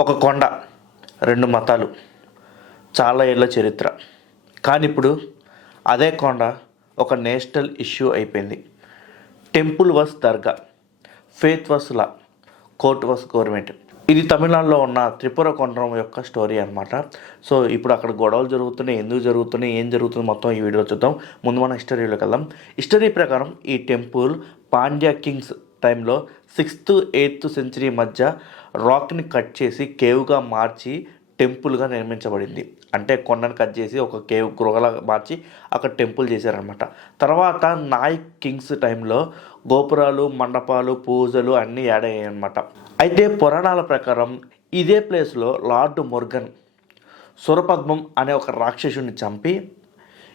ఒక కొండ, రెండు మతాలు, చాలా ఏళ్ళ చరిత్ర. కానీ ఇప్పుడు అదే కొండ ఒక నేషనల్ ఇష్యూ అయిపోయింది. టెంపుల్ వస్ దర్గా, ఫేత్ వస్ లా, కోర్ట్ వస్ గవర్నమెంట్. ఇది తమిళనాడులో ఉన్న త్రిపుర కొండరం యొక్క స్టోరీ అనమాట. సో ఇప్పుడు అక్కడ గొడవలు జరుగుతున్నాయి, ఎందుకు జరుగుతున్నాయి, ఏం జరుగుతుంది మొత్తం ఈ వీడియో చూద్దాం. ముందు మన హిస్టరీలోకి వెళ్దాం. హిస్టరీ ప్రకారం ఈ టెంపుల్ పాండ్యా కింగ్స్ టైంలో 6th 8th సెంచరీ మధ్య రాక్ని కట్ చేసి కేవ్గా మార్చి టెంపుల్గా నిర్మించబడింది. అంటే కొండను కట్ చేసి ఒక కేవ్ గృహలా మార్చి అక్కడ టెంపుల్ చేశారనమాట. తర్వాత నాయక్ కింగ్స్ టైంలో గోపురాలు, మండపాలు, పూజలు అన్నీ యాడ్ అయ్యాయి అనమాట. అయితే పురాణాల ప్రకారం ఇదే ప్లేస్లో లార్డ్ మొర్గన్ సురపద్మం అనే ఒక రాక్షసుని చంపి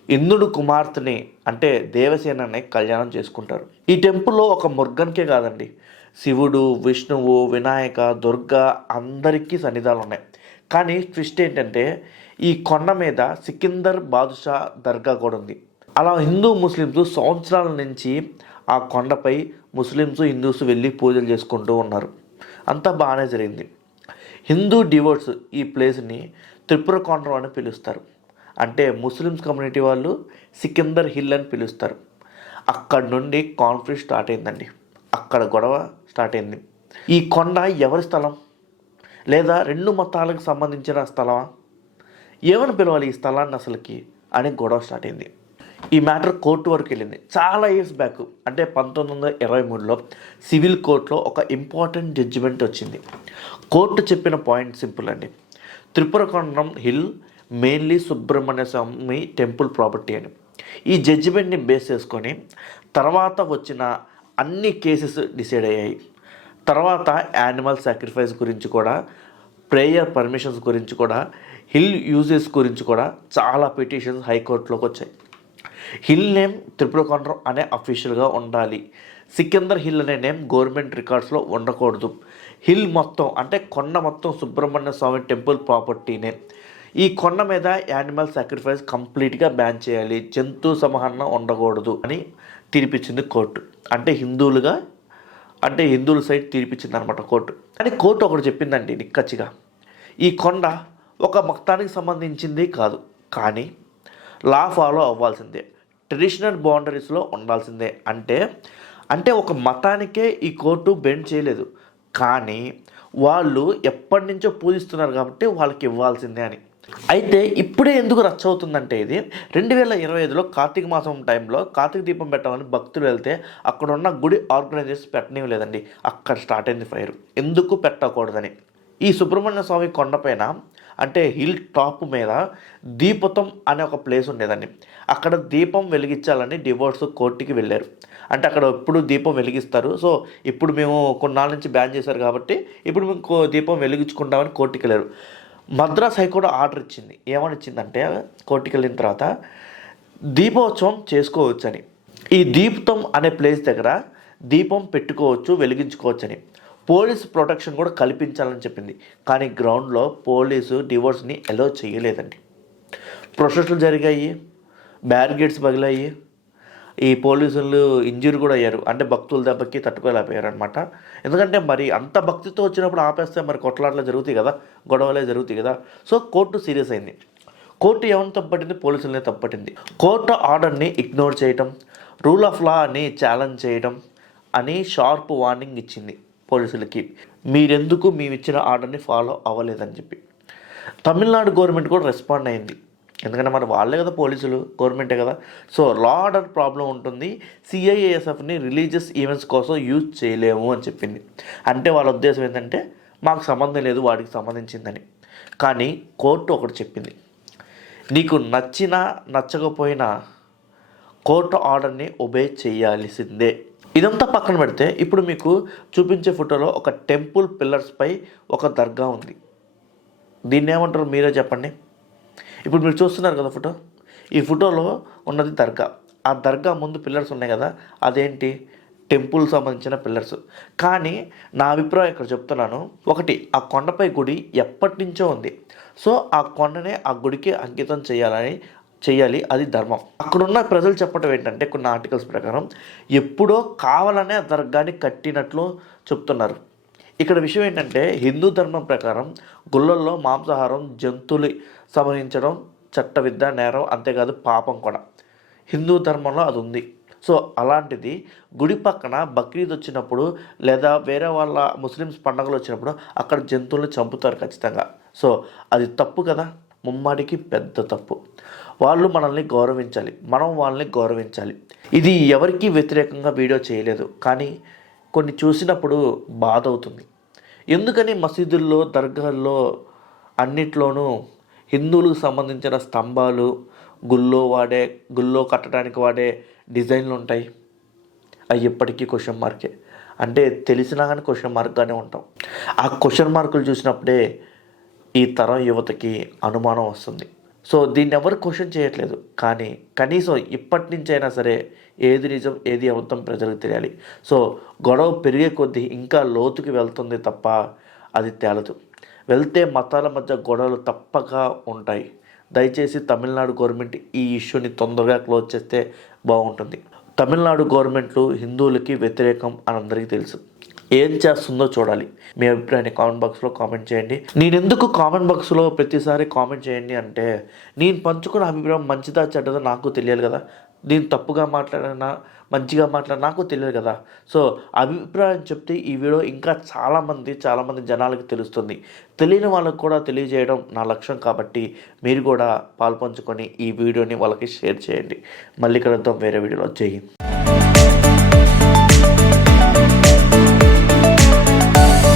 ఇంద్రుడు కుమార్తెని అంటే దేవసేనని కళ్యాణం చేసుకుంటారు. ఈ టెంపుల్లో ఒక మొర్గన్కే కాదండి, శివుడు, విష్ణువు, వినాయక, దుర్గా అందరికీ సన్నిధానాలు ఉన్నాయి. కానీ ట్విస్ట్ ఏంటంటే ఈ కొండ మీద సికిందర్ బాదుషా దర్గా కూడా ఉంది. అలా హిందూ ముస్లిమ్స్ సంవత్సరాల నుంచి ఆ కొండపై ముస్లిమ్స్ హిందూస్ వెళ్ళి పూజలు చేసుకుంటూ ఉన్నారు. అంతా బాగానే జరిగింది. హిందూ డివోట్స్ ఈ ప్లేస్ని త్రిపుర కొండరం అని పిలుస్తారు. అంటే ముస్లిమ్స్ కమ్యూనిటీ వాళ్ళు సికిందర్ హిల్ అని పిలుస్తారు. అక్కడ నుండి కాన్ఫ్లిక్ట్ స్టార్ట్ అయిందండి. అక్కడ గొడవ స్టార్ట్ అయింది. ఈ కొండ ఎవరి స్థలం, లేదా రెండు మతాలకు సంబంధించిన స్థలమా, ఏమని పిలవాలి ఈ స్థలాన్ని అసలుకి అని గొడవ స్టార్ట్ అయింది. ఈ మ్యాటర్ కోర్టు వరకు వెళ్ళింది. చాలా ఇయర్స్ బ్యాక్, అంటే 1923లో సివిల్ కోర్టులో ఒక ఇంపార్టెంట్ జడ్జిమెంట్ వచ్చింది. కోర్టు చెప్పిన పాయింట్ సింపుల్ అండి. త్రిపుర కొండరం హిల్ మెయిన్లీ సుబ్రహ్మణ్య స్వామి టెంపుల్ ప్రాపర్టీ అని. ఈ జడ్జిమెంట్ని బేస్ చేసుకొని తర్వాత వచ్చిన అన్ని కేసెస్ డిసైడ్ అయ్యాయి. తర్వాత యానిమల్ సాక్రిఫైస్ గురించి కూడా, ప్రేయర్ పర్మిషన్స్ గురించి కూడా, హిల్ యూజెస్ గురించి కూడా చాలా పిటిషన్స్ హైకోర్టులోకి వచ్చాయి. హిల్ నేమ్ త్రిపుర కొండరం అనే అఫీషియల్గా ఉండాలి. సికిందర్ హిల్ అనే నేమ్ గవర్నమెంట్ రికార్డ్స్లో ఉండకూడదు. హిల్ మొత్తం అంటే కొండ మొత్తం సుబ్రహ్మణ్య స్వామి టెంపుల్ ప్రాపర్టీనే. ఈ కొండ మీద యానిమల్ సాక్రిఫైస్ కంప్లీట్గా బ్యాన్ చేయాలి, జంతు సంహరణ ఉండకూడదు అని తీర్పిచ్చింది కోర్టు. అంటే హిందువుల సైడ్ తీర్పిచ్చింది అనమాట కోర్టు. కానీ కోర్టు ఒకటి చెప్పిందండి నిక్కచ్చిగా, ఈ కొండ ఒక మతానికి సంబంధించింది కాదు, కానీ లా ఫాలో అవ్వాల్సిందే, ట్రెడిషనల్ బౌండరీస్లో ఉండాల్సిందే. అంటే ఒక మతానికే ఈ కోర్టు బెండ్ చేయలేదు, కానీ వాళ్ళు ఎప్పటి నుంచో పూజిస్తున్నారు కాబట్టి వాళ్ళకి ఇవ్వాల్సిందే అని. అయితే ఇప్పుడే ఎందుకు రచ్చ అవుతుందంటే, ఇది 2025లో కార్తీక మాసం టైంలో కార్తీక దీపం పెట్టామని భక్తులు వెళ్తే అక్కడ ఉన్న గుడి ఆర్గనైజర్స్ పెట్టనివ్వలేదండి. అక్కడ స్టార్ట్ అయింది ఫైర్. ఎందుకు పెట్టకూడదని. ఈ సుబ్రహ్మణ్య స్వామి కొండపైన అంటే హిల్ టాప్ మీద దీపతం అనే ఒక ప్లేస్ ఉండేదండి. అక్కడ దీపం వెలిగించాలని డివోర్స్ కోర్టుకి వెళ్ళారు. అంటే అక్కడ ఎప్పుడు దీపం వెలిగిస్తారు. సో ఇప్పుడు మేము కొన్నాళ్ళ నుంచి బ్యాన్ చేశారు కాబట్టి ఇప్పుడు మేము దీపం వెలిగించుకుంటామని కోర్టుకి వెళ్ళారు. మద్రాస్ హైకోర్టు ఆర్డర్ ఇచ్చింది. ఏమని ఇచ్చిందంటే, కోర్టుకి వెళ్ళిన తర్వాత దీపోత్సవం చేసుకోవచ్చు అని, ఈ దీపం అనే ప్లేస్ దగ్గర దీపం పెట్టుకోవచ్చు, వెలిగించుకోవచ్చు అని, పోలీస్ ప్రొటెక్షన్ కూడా కల్పించాలని చెప్పింది. కానీ గ్రౌండ్లో పోలీసు డివోర్స్ని అలో చేయలేదండి. ప్రొటెస్టులు జరిగాయి, బ్యారిగేడ్స్ పగిలాయి, ఈ పోలీసులు ఇంజూరీ కూడా అయ్యారు. అంటే భక్తుల దెబ్బకి తట్టుకోలేకపోయారు అనమాట. ఎందుకంటే మరి అంత భక్తితో వచ్చినప్పుడు ఆపేస్తే మరి కొట్లాటలు జరుగుతాయి కదా, గొడవలే జరుగుతాయి కదా. సో కోర్టు సీరియస్ అయింది. కోర్టు ఎవరిని తప్పట్టింది? పోలీసులనే తప్పట్టింది. కోర్టు ఆర్డర్ని ఇగ్నోర్ చేయటం, రూల్ ఆఫ్ లా అని ఛాలెంజ్ చేయడం అని షార్ప్ వార్నింగ్ ఇచ్చింది పోలీసులకి. మీరెందుకు మేము ఇచ్చిన ఆర్డర్ని ఫాలో అవ్వలేదని చెప్పి. తమిళనాడు గవర్నమెంట్ కూడా రెస్పాండ్ అయింది. ఎందుకంటే మరి వాళ్ళే కదా పోలీసులు, గవర్నమెంటే కదా. సో లా ఆర్డర్ ప్రాబ్లం ఉంటుంది, సిఐఏఎస్ఎఫ్ని రిలీజియస్ ఈవెంట్స్ కోసం యూజ్ చేయలేము అని చెప్పింది. అంటే వాళ్ళ ఉద్దేశం ఏంటంటే మాకు సంబంధం లేదు, వాడికి సంబంధించిందని. కానీ కోర్టు ఒకటి చెప్పింది, నీకు నచ్చినా నచ్చకపోయినా కోర్టు ఆర్డర్ని ఒబే చేయాల్సిందే. ఇదంతా పక్కన పెడితే ఇప్పుడు మీకు చూపించే ఫోటోలో ఒక టెంపుల్ పిల్లర్స్పై ఒక దర్గా ఉంది. దీన్ని ఏమంటారు మీరే చెప్పండి. ఇప్పుడు మీరు చూస్తున్నారు కదా ఫోటో, ఈ ఫోటోలో ఉన్నది దర్గా. ఆ దర్గా ముందు పిల్లర్స్ ఉన్నాయి కదా, అదేంటి టెంపుల్ సంబంధించిన పిల్లర్స్. కానీ నా అభిప్రాయం ఇక్కడ చెప్తున్నాను. ఒకటి, ఆ కొండపై గుడి ఎప్పటి నుంచో ఉంది. సో ఆ కొండనే ఆ గుడికి అంకితం చేయాలి, అది ధర్మం. అక్కడున్న ప్రజలు చెప్పడం ఏంటంటే కొన్ని ఆర్టికల్స్ ప్రకారం ఎప్పుడో కావాలనే దర్గాని కట్టినట్లు చెప్తున్నారు. ఇక్కడ విషయం ఏంటంటే హిందూ ధర్మం ప్రకారం గుళ్ళల్లో మాంసాహారం జంతువులు సంహరించడం చట్టవిద్య నేరం, అంతేకాదు పాపం కూడా. హిందూ ధర్మంలో అది ఉంది. సో అలాంటిది గుడి పక్కన బక్రీద్ వచ్చినప్పుడు లేదా వేరే వాళ్ళ ముస్లిమ్స్ పండుగలు వచ్చినప్పుడు అక్కడ జంతువులను చంపుతారు ఖచ్చితంగా. సో అది తప్పు కదా, ముమ్మాడికి పెద్ద తప్పు. వాళ్ళు మనల్ని గౌరవించాలి, మనం వాళ్ళని గౌరవించాలి. ఇది ఎవరికీ వ్యతిరేకంగా వీడియో చేయలేదు, కానీ కొన్ని చూసినప్పుడు బాధ అవుతుంది. ఎందుకని మసీదుల్లో దర్గాల్లో అన్నిట్లోనూ హిందువులకు సంబంధించిన స్తంభాలు, గుళ్ళో కట్టడానికి వాడే డిజైన్లు ఉంటాయి. అవి ఎప్పటికీ క్వశ్చన్ మార్కే. అంటే తెలిసినా కానీ క్వశ్చన్ మార్క్గానే ఉంటాం. ఆ క్వశ్చన్ మార్కులు చూసినప్పుడే ఈ తరం యువతకి అనుమానం వస్తుంది. సో దీన్ని ఎవరు క్వశ్చన్ చేయట్లేదు, కానీ కనీసం ఇప్పటి నుంచైనా సరే ఏది నిజం ఏది అబద్ధం ప్రజలకు తెలియాలి. సో గొడవ పెరిగే కొద్దీ ఇంకా లోతుకి వెళ్తుంది తప్ప అది తేలదు. వెళ్తే మతాల మధ్య గొడవలు తప్పక ఉంటాయి. దయచేసి తమిళనాడు గవర్నమెంట్ ఈ ఇష్యూని తొందరగా క్లోజ్ చేస్తే బాగుంటుంది. తమిళనాడు గవర్నమెంట్లు హిందువులకి వ్యతిరేకం అని అందరికీ తెలుసు. ఏం చేస్తుందో చూడాలి. మీ అభిప్రాయాన్ని కామెంట్ బాక్స్లో కామెంట్ చేయండి. నేను ఎందుకు కామెంట్ బాక్స్లో ప్రతిసారి కామెంట్ చేయండి అంటే, నేను పంచుకున్న అభిప్రాయం మంచిదా చెడ్డదా నాకు తెలియాలి కదా. నేను తప్పుగా మాట్లాడినా మంచిగా మాట్లాడినా నాకు తెలియదు కదా. సో అభిప్రాయం చెప్తే ఈ వీడియో ఇంకా చాలామంది జనాలకి తెలుస్తుంది. తెలియని వాళ్ళకు కూడా తెలియజేయడం నా లక్ష్యం కాబట్టి మీరు కూడా పాల్పంచుకొని ఈ వీడియోని వాళ్ళకి షేర్ చేయండి. మళ్ళీ కలుద్దాం వేరే వీడియోలో. జై హింద్.